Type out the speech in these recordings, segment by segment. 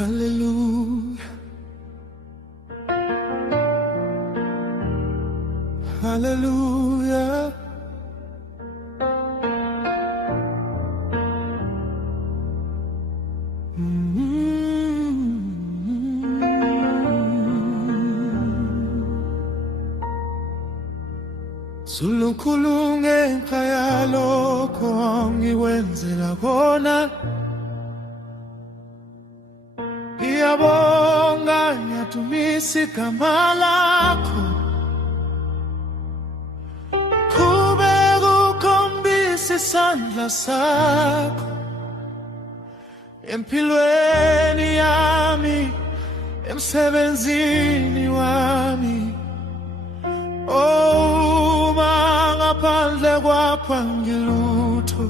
Hallelujah. Hallelujah. Sulukhulunge kaya lokho ngiwenzela kona. Ngiyabonga ngiyadumisa igama lakho. Qhubeka ukhombisa isandla sakho empilweni yami, emsebenzini wami. Oh, ngaphandle kwakho angilutho.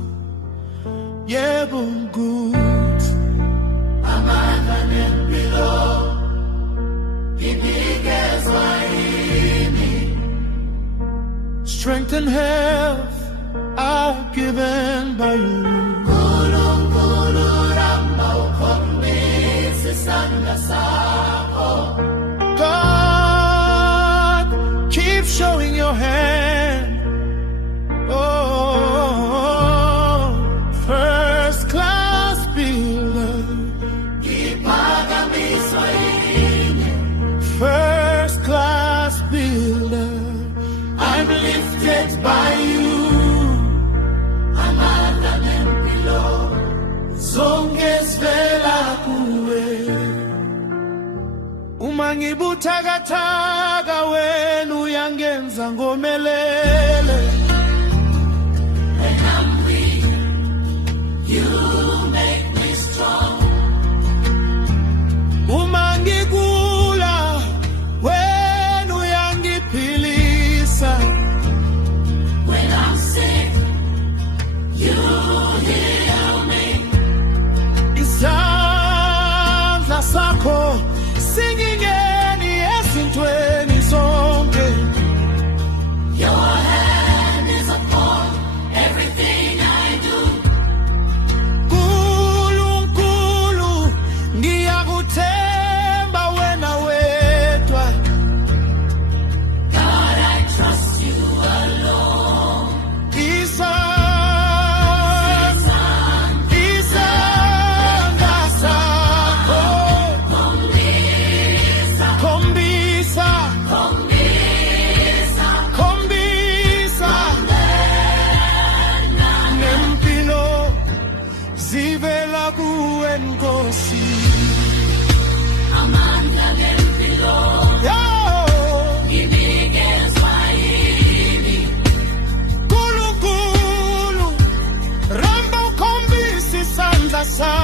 Yebo ngikuthi amandla nempilo nginikezwa yini. Strength and health are given by you. Nkulunkulu ramba ukhombisa isandla sakho. God, keep showing your hand. Oh, first class builder. Ngipakamiswa yini. First class builder. I'm lifted by you. Amandla nempilo zonke sivela kuwe. Uma ngibuthakathaka wena uyangenza ngomelele. When I'm weak, you make me strong. Uma ngigula wena uyangiphilisa. When I'm sick, you heal me. Isandla sakho singingeni esintweni zonke. Your hand is upon everything I do. Nkulunkulu ngiyakuthemba wena wedwa. God, I trust you alone. Isandla sakho khombisa nempilo zivela kuwe Nkosi. Amandla nempilo nginikezwa yini. Nkulunkulu ramba ukhombisa isandla sakho.